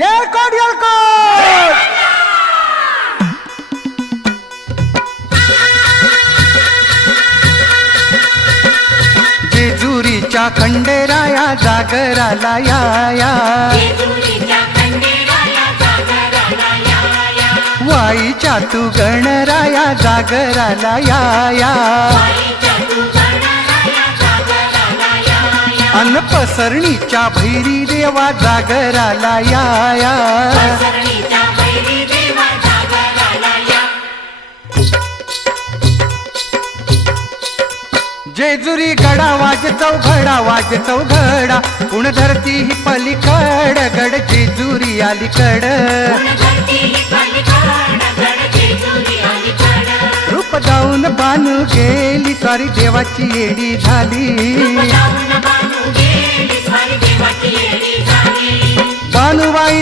येळकोट येळकोट जेजुरीच्या खंडेराया जागराला या वाईच्या तू गणराया जागराला या अन पसरणीच्या भैरी देवा जागराला या जेजुरी गडा वाजतो घडा उण धरती ही पलीकड गड जेजुरी अलीकड रूप जाऊन बानू गेली सॉरी देवाची येडी झाली बानुबाई